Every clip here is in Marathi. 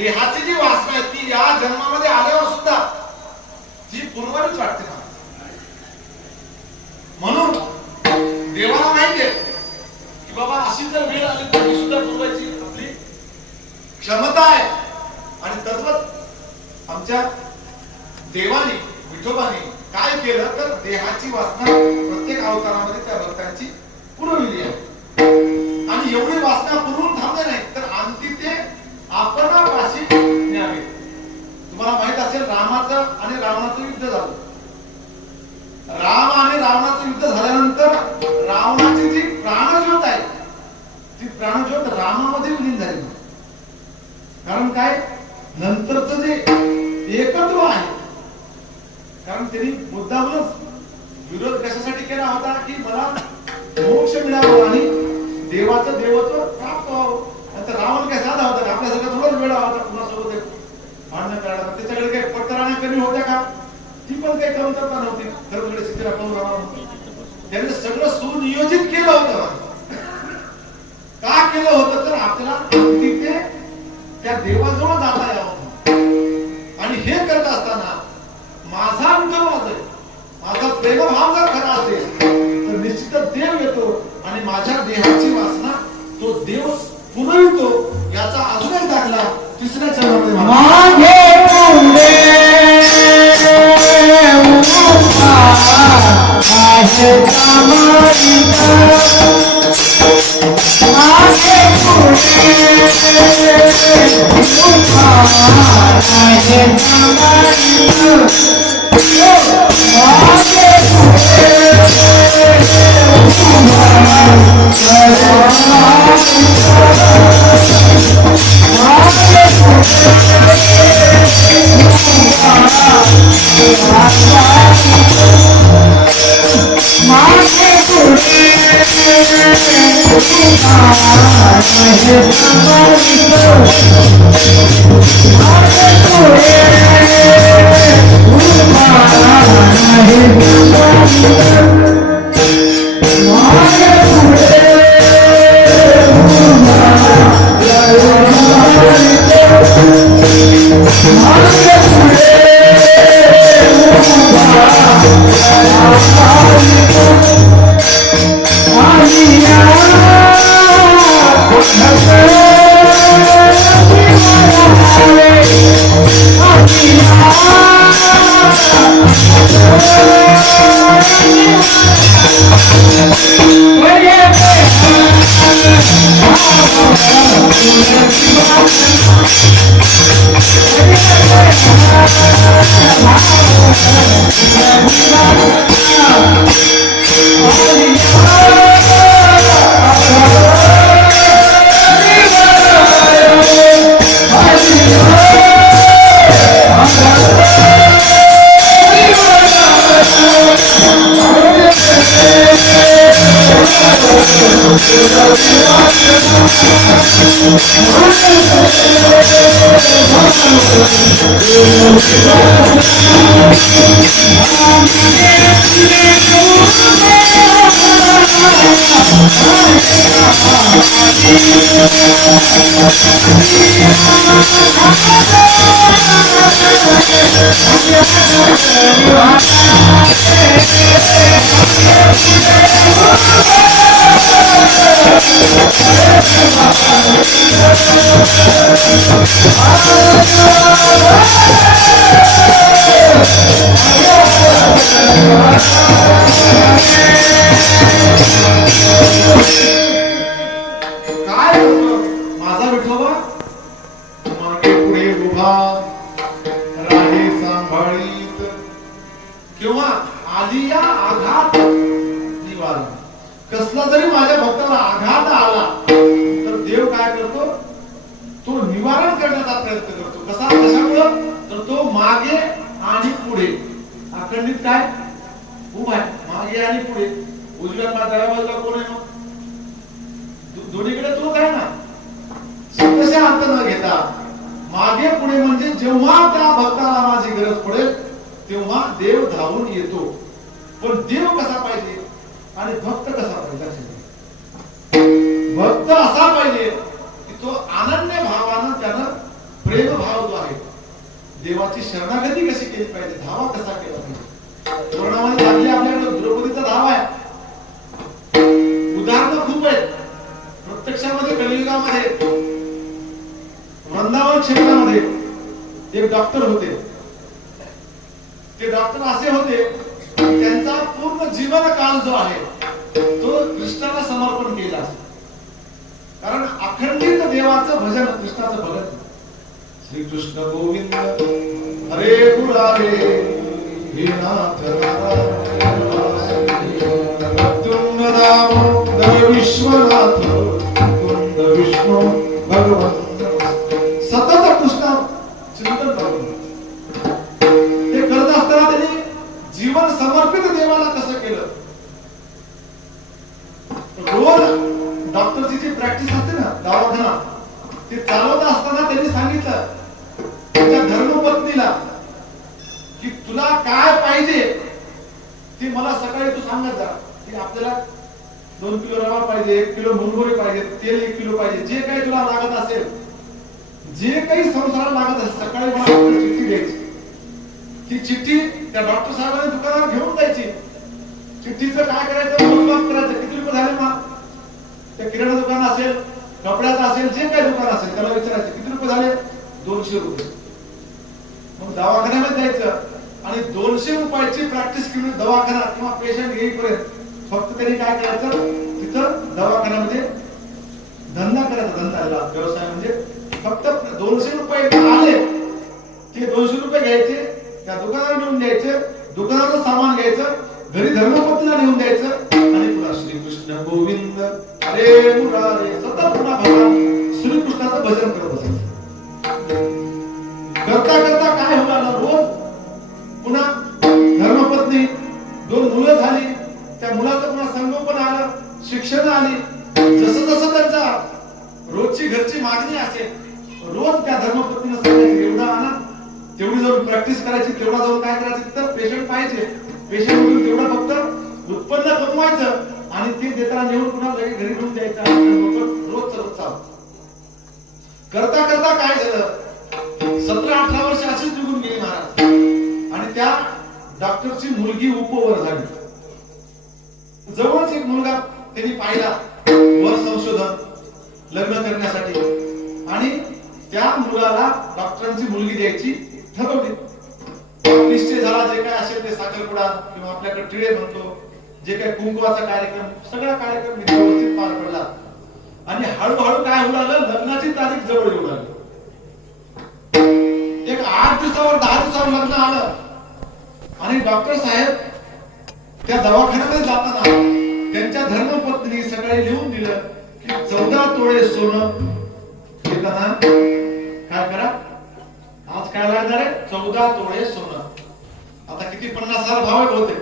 देहाची जी वासना आहे ती या जन्मामध्ये आल्यावर सुद्धा जी पुरवावीच वाटते ना. म्हणून देवाला माहिती आहे की बाबा अशी जर वेळ आली तर ती सुद्धा पुरवायची आपली क्षमता आहे. आणि तद्वत आमच्या देवाने विठोबाने काय केलं तर देहाची वासना प्रत्येक अवतारामध्ये त्या भक्तांची पुरवली आहे. आणि एवढी वासना पुरवून थांबले नाही तर आणखी ते आपणापाशी न्यावे. तुम्हाला माहित असेल रामाचं आणि रावणाचं युद्ध झालं. राम आणि रावणाचं युद्ध झाल्यानंतर रावणाची जी प्राणज्योत आहे ती प्राणज्योत रामामध्ये विलीन झाली. कारण काय नंतरचं जे एकत्व आहे, कारण त्यांनी मुद्दामूनच विरोध कशासाठी केला होता की मला मोक्ष मिळावा आणि देवाचं देवत्व प्राप्त व्हावं. तर रावण काय साधा होता का आपल्यासारखा थोडाच वेळा होता कुणासोबत भांडण करायला. त्याच्याकडे काही पटराण्या कमी होत्या का? ती पण काही कमतरता नव्हती. खरंकडे सिद्धीला पाहून राहणार त्यांनी सगळं सुनियोजित केलं होतं. का केलं होतं तर आपल्याला तिथे त्या देवाजवळ जाता यावं. आणि हे करत असताना माझा विठोबा आहे, माझा प्रेमभाव जर खरा असेल तर निश्चितच देव येतो आणि माझ्या देहाची वासना तो देव पुरवितो. याचा अजून एक दाखला तिसऱ्या चरणामध्ये मागे पुढे कसला जरी माझ्या भक्ताला आघात आला तर देव काय करतो तो निवारण करण्याचा प्रयत्न करतो. कसा कशामुळं तर तो मागे आणि पुढे अखंडित काय उभा आहे. मागे आणि पुढे उजव्या डाव्या बाजूला कोण आहे मग दोन्हीकडे तोच आहे ना. शब्दशः अर्थ न घेता मागे पुढे म्हणजे जेव्हा त्या भक्ताला माझी गरज पडेल तेव्हा देव धावून येतो. पण देव कसा पाहिजे आणि भक्त कसा पाहिजे. भक्त असा पाहिजे की तो अनन्य भावानं त्यानं प्रेम देवाची शरणागती कशी केली पाहिजे, धावा कसा केला पाहिजे. पुराणामध्ये लागले आपल्याकडे द्रौपदीचा धावा आहे. उदाहरणं खूप आहेत. प्रत्यक्षामध्ये कलियुगामध्ये वृंदावन क्षेत्रामध्ये एक डॉक्टर होते. ते डॉक्टर असे होते त्यांचा पूर्ण जीवन काळ जो आहे तो कृष्णाला समर्पण केला. कारण अखंडित देवाचं भजन, कृष्णाचं भजन. श्री कृष्ण गोविंद हरे मुरारे हे नाथ दामोदर विश्वनाथ कुंद विष्णू भगवंत. सतत कृष्ण चिंतन करून ते करत असताना त्यांनी जीवन समर्पित देवाला कसं केलं. रोज डॉक्टरची जी प्रॅक्टिस असते ना, दवाखाना ते चालवत असताना त्यांनी सांगितलं त्याच्या धर्मपत्नीला की तुला काय पाहिजे ते मला सकाळी तू सांगत जा. की आपल्याला 2 किलो रवा पाहिजे, 1 किलो मुरमुरे पाहिजे, तेल 1 किलो पाहिजे, जे काही तुला लागत असेल, जे काही संसाराला लागत असेल, सकाळी मला चिठ्ठी द्यायची. ती चिठ्ठी त्या डॉक्टर साहेबांनी दुकानावर घेऊन जायची. चिठ्ठीचं काय करायचं, मोजमाप करायचं. किती रुपये झाले मग, त्या किराणा दुकान असेल, कपड्याचं असेल, जे काही दुकान असेल त्याला विचारायचं किती रुपये झाले. 200 रुपये. मग दवाखान्यामध्ये जायचं आणि 200 रुपयाची प्रॅक्टिस केली. दवाखाना किंवा पेशंट येईपर्यंत फक्त त्यांनी काय करायचं, तिथं दवाखान्यामध्ये धंदा करायचा. धंदा व्यवसाय म्हणजे फक्त 200 रुपये आले की 200 रुपये घ्यायचे, त्या दुकानावर नेऊन द्यायचे, दुकानाचं सामान घ्यायचं, घरी धर्मपत्नीला नेऊन द्यायचं आणि पुन्हा श्रीकृष्ण गोविंद हरे मुरारे सतत पुन्हा भगवान श्रीकृष्णाचं भजन करत बसायचं. करता करता काय होणार, रोज पुन्हा धर्मपत्नी, 2 मुलं झाली, त्या मुलाचं पुन्हा संगोपन आलं, शिक्षण आली. जसं जसं त्यांचा रोजची घरची मागणी असेल, रोज त्या धर्मपत्नीला सांगायचं एवढा आणा, तेवढी जाऊन प्रॅक्टिस करायची, तेवढा जाऊन काय करायचं, तिथं पेशंट पाहिजे, पेशंट म्हणून तेवढं फक्त उत्पन्न कमवायचं आणि ते देताना नेऊन पुन्हा घरी घेऊन द्यायचं. रोज चालू करता करता काय झालं, 17-18 वर्ष अशीच निघून गेली महाराज. आणि त्या डॉक्टरची मुलगी उपवर झाली. जवळच एक मुलगा त्यांनी पाहिला, वर संशोधन लग्न करण्यासाठी, आणि त्या मुलाला डॉक्टरांची मुलगी द्यायची ठरवली. निश्चय झाला. जे काय असेल ते साखरपुडा किंवा आपल्याकडे टिळे म्हणतो, जे काही कुंकवाचा कार्यक्रम, सगळा कार्यक्रम व्यवस्थित पार पडला. आणि हळूहळू काय होऊ लागलं, लग्नाची तारीख जवळ येऊ लागली. एक 8 दिवसावर 10 दिवसावर लग्न आलं आणि डॉक्टर साहेब त्या दवाखान्यामध्ये जाताना त्यांच्या धर्मपत्नी सकाळी लिहून दिलं की 14 तोळे सोनं घेताना काय करा, आज काय लागणार आहे, 14 तोळे सोनं. आता किती 50,000 भाव होते.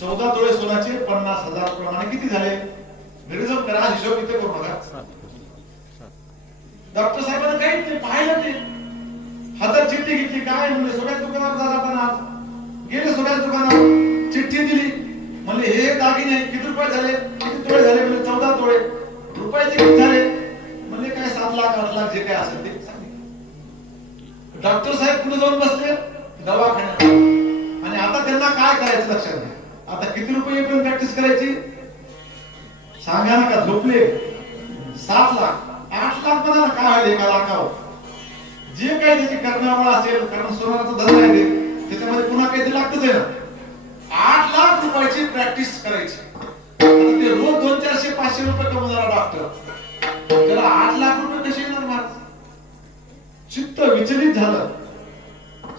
14 तोळे सोनाचे 50,000 प्रमाणे किती झाले, घरी जाऊन करा हिशोब, इथे करू नका. डॉक्टर साहेबांना काही ते पाहिलं, ते हातात चिठ्ठी घेतली. काय म्हणजे सगळ्या दुकानावर जाताना गेले, सगळ्या दुकानावर चिठ्ठी दिली. म्हणजे हे दागिने किती रुपये झाले, किती तोळे झाले, म्हणजे 14 तोळे. रुपयाचे किती झाले, म्हणजे काय 7 लाख 8 लाख जे काय असेल ते सांगितलं. डॉक्टर साहेब पुढे जाऊन बसले दवाखान्यात. आणि आता त्यांना काय करायचं लक्षात घ्या. आता किती रुपये पण प्रॅक्टिस करायची सांगा ना, का झोपले. 7 लाख 8 लाख म्हणा काय व्हायला एका लाखावर. जे काही त्याची करण्यामुळे असेल, कारण सोनाचा धंदा आहे त्याच्यामध्ये पुन्हा काही लागतच आहे ना. 8 लाख रुपयाची प्रॅक्टिस करायची. आता ते रोज 200, 400, 500 रुपये कमवणारा डॉक्टर, त्याला 8 लाख रुपये कसे येणार महाराज. चित्त विचलित झालं.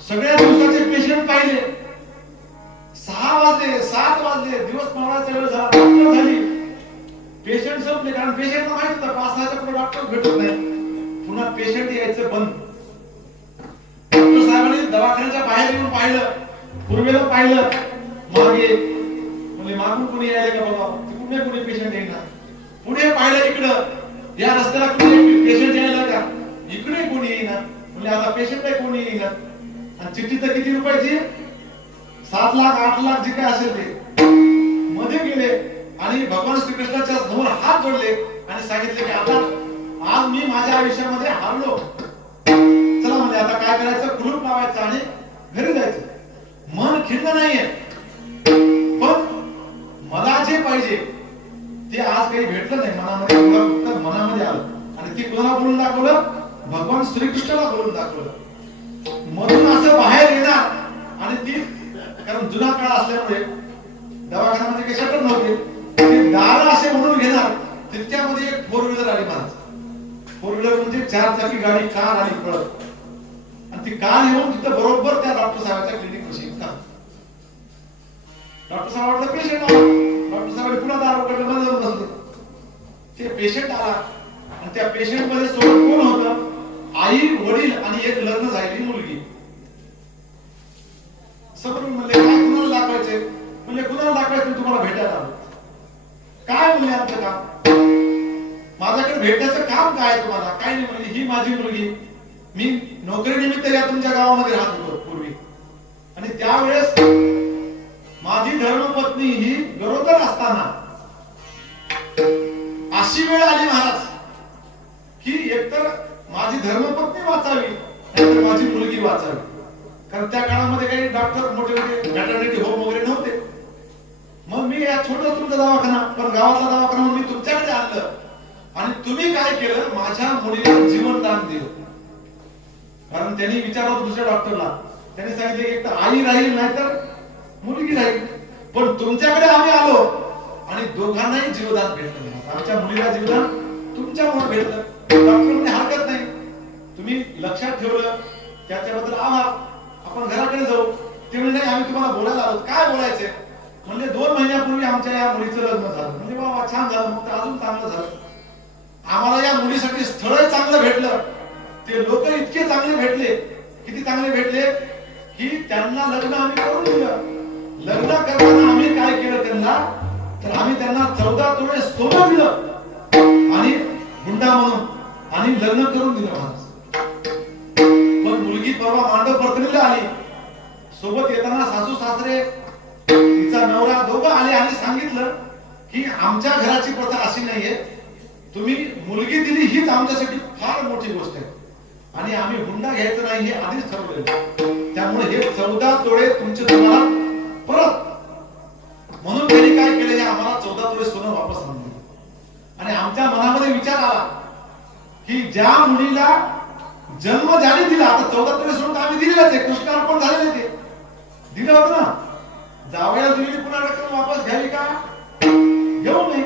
सगळ्या दिवसाचे पेशंट पाहिले. 6 वाजले, 7 वाजले, दिवस मावळाचा वेळ झाला, डॉक्टर झाली, पेशंट संपले. कारण पेशंटला माहित होतं 5-6च्या पुढे डॉक्टर भेटत नाही. पुन्हा पेशंट यायचं बंद. डॉक्टर साहेबांनी दवाखान्याच्या बाहेर येऊन पाहिलं, पूर्वेला पाहिलं, मागे म्हणजे मागून कोणी यायला का बाबा, तिकडून कोणी पेशंट येईना. पुढे पाहिलं, इकडं या रस्त्याला कोणी पेशंट यायला का, इकडे कोणी येईना. म्हणजे आता पेशंट आहे कोणी येईना. आणि चिठ्ठी तर किती रुपयाची, 7 लाख 8 लाख जे काय असेल ते. मध्ये गेले आणि भगवान श्रीकृष्णाच्या समोर हात जोडले आणि सांगितले की आता आज मी माझ्या आयुष्यामध्ये हारलो. चला म्हणले आता काय करायचं, कुलूप लावायचं आणि घरी जायचं. मन खिन्न नाहीये, पण मला जे पाहिजे ते आज काही भेटलं नाही मनामध्ये, फक्त मनामध्ये आलं आणि ती कोणाला बोलून दाखवलं, भगवान श्रीकृष्णाला बोलून दाखवलं. म्हणून असं बाहेर येणार आणि ती, कारण जुना काळ असल्यामुळे दवाखान्यामध्ये काही शटर नव्हते, ते दार असे म्हणून घेणार, तितक्यामध्ये एक 4 व्हीलर आली महाराज. 4 व्हीलर म्हणजे 4 चाकी गाडी, कार आली पळत, आणि ती कार येऊन तिथं बरोबर त्या डॉक्टर साहेबांच्या क्लिनिक पाशी थांबली. डॉक्टर साहेबांना पेशंट आला, डॉक्टर साहेब पुन्हा दार उघडलं, जाऊन बसले. ते पेशंट आला आणि त्या पेशंट मध्ये सोबत कोण होतं, आई, वडील आणि एक लग्न झालेली मुलगी. समोरून म्हणले काय कुणाला दाखवायचे, म्हणजे कुणाला दाखवायचं, तुम्हाला भेटायला आलो. काय म्हणले आमचं काम, माझ्याकडे भेटण्याचं काम काय आहे तुम्हाला, काय नाही म्हणले, ही माझी मुलगी, मी नोकरी निमित्त या तुमच्या गावामध्ये राहत होतो पूर्वी, आणि त्यावेळेस माझी धर्मपत्नी ही गरोदर असताना अशी वेळ आली महाराज की एकतर माझी धर्मपत्नी वाचावी नाहीतर माझी मुलगी वाचावी. कारण त्या काळामध्ये काही डॉक्टर मोठे मोठे मॅटर्निटी होम वगैरे नव्हते. मग मी या छोटा तुमचा दवाखाना, पण गावातला दवाखाना म्हणून मी तुमच्याकडे आणलं आणि तुम्ही काय केलं, माझ्या मुलीला जीवनदान दिलं. कारण त्यांनी विचारलं दुसऱ्या डॉक्टरला, त्यांनी सांगितलं एक तर आई राहील नाहीतर मुलगी राहील, पण तुमच्याकडे आम्ही आलो आणि दोघांनाही जीवदान भेटलं. आमच्या मुलीला जीवदान तुमच्यामुळे भेटलं. डॉक्टर म्हणजे हरकत नाही, तुम्ही लक्षात ठेवलं त्याच्याबद्दल आभार, आपण घराकडे जाऊ. ते म्हणजे नाही आम्ही तुम्हाला बोलायला आलो. काय बोलायचंय म्हणजे 2 महिन्यापूर्वी आमच्या या मुलीचं लग्न झालं. म्हणजे बाबा छान झालं, मग तर अजून चांगलं झालं. आम्हाला या मुलीसाठी स्थळ चांगलं भेटलं, ते लोक इतके चांगले भेटले, किती चांगले भेटले की त्यांना लग्न आम्ही करून दिलं. लग्न करताना आम्ही काय केलं त्यांना, तर आम्ही त्यांना 14 तोळे सोनं दिलं आणि हुंडा म्हणून आणि लग्न करून दिलं महाराज. पण मुलगी परवा मांडव परतणीला आली, सोबत येताना सासू सासरे तिचा नवरा दोघं आले आणि सांगितलं की आमच्या घराची प्रथा अशी नाहीये, तुम्ही मुलगी दिली हीच आमच्यासाठी फार मोठी गोष्ट आहे आणि आम्ही हुंडा घ्यायचं नाही हे आधीच ठरवलेलं. त्यामुळे हे 14 तोळे तुमचे तुम्हाला परत. म्हणून त्यांनी काय केलं, हे आम्हाला 14 तोळे सोनं वापस आणून दिलं. आणि आमच्या मनामध्ये विचार आला की ज्या मुलीला जन्म ज्याने दिला, आता 14 तोळे सोनं आम्ही दिलेलंच आहे, कृष्णार्पण झालेलं ते दिलं होतं ना, जावयाला दिलेली पुन्हा रक्कम वापस घ्यावी का, घेऊ नये.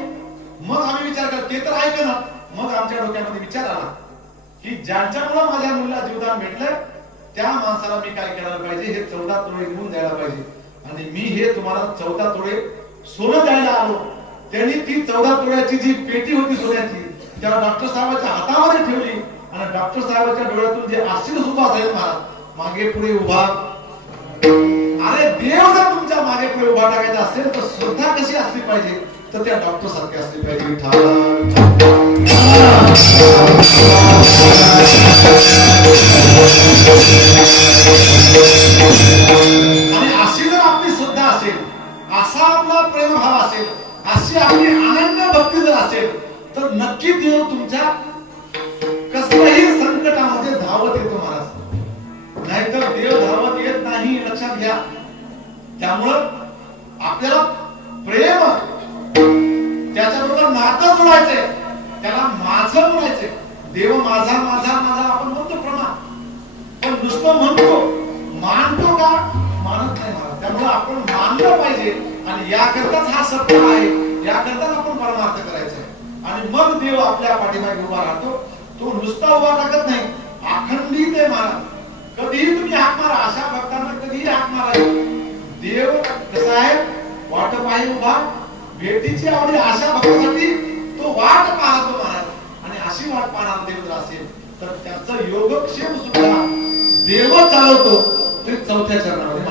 मग आम्ही विचार केला, ते तर ऐक ना. मग आमच्या डोक्यामध्ये विचार आला की ज्यांच्यामुळे माझ्या मुलीला जीवदान भेटलं त्या माणसाला मी काय करायला पाहिजे, हे 14 तोळे घेऊन द्यायला पाहिजे. आणि मी हे तुम्हाला 14 तोळे सोनं द्यायला आलो. त्यांनी ती 14 तोळ्याची जी पेटी होती सोन्याची, त्या डॉक्टर साहेबांच्या हातामध्ये ठेवली आणि डॉक्टर साहेबांच्या डोळ्यातून जे आश्चर्य सुद्धा असेल महाराज, मागे पुढे उभा. अरे देव जर तुमच्या मागे पुढे उभा टाकायचा असेल तर श्रद्धा कशी असली पाहिजे, तर त्या डॉक्टर सारखे असले पाहिजे. आणि अशी जर आपली श्रद्धा असेल, असा आपला प्रेमभाव असेल, अशी आपली अनन्य भक्ती जर असेल, तर नक्की देव तुमच्या कसल्याही संकटामध्ये धावत येतो महाराज. नाहीतर देव धावत येत नाही, लक्षात घ्या. त्यामुळं आपल्याला प्रेम, त्याच्याबरोबर नातं जोडायचंय, त्याला माझं म्हणायचंय. देव माझा माझा माझा आपण म्हणतो प्रमाण, पण नुसतं म्हणतो, मानतो का, मानत नाही मला. त्यामुळे आपण मानलं पाहिजे आणि याकरताच हा सत्य आहे, याकरताच आपण परमार्थ करायचा आहे. आणि मग देव आपल्या पाठीमागे उभा राहतो. तो नुसता उभा टाकत नाही, अखंडित आहे महाराज. कधीही तुम्ही हाक मारा, अशा भक्तांना कधीही हाक मारा. देव कसा आहे, वाट पाही उभा, भेटीची आवडी अशा भक्तासाठी तो वाट पाहतो महाराज. आणि अशी वाट पाहणार देव जर असेल तर त्याचं योगक्षेम सुद्धा देव चालवतो. ते 4थ्या चरणामध्ये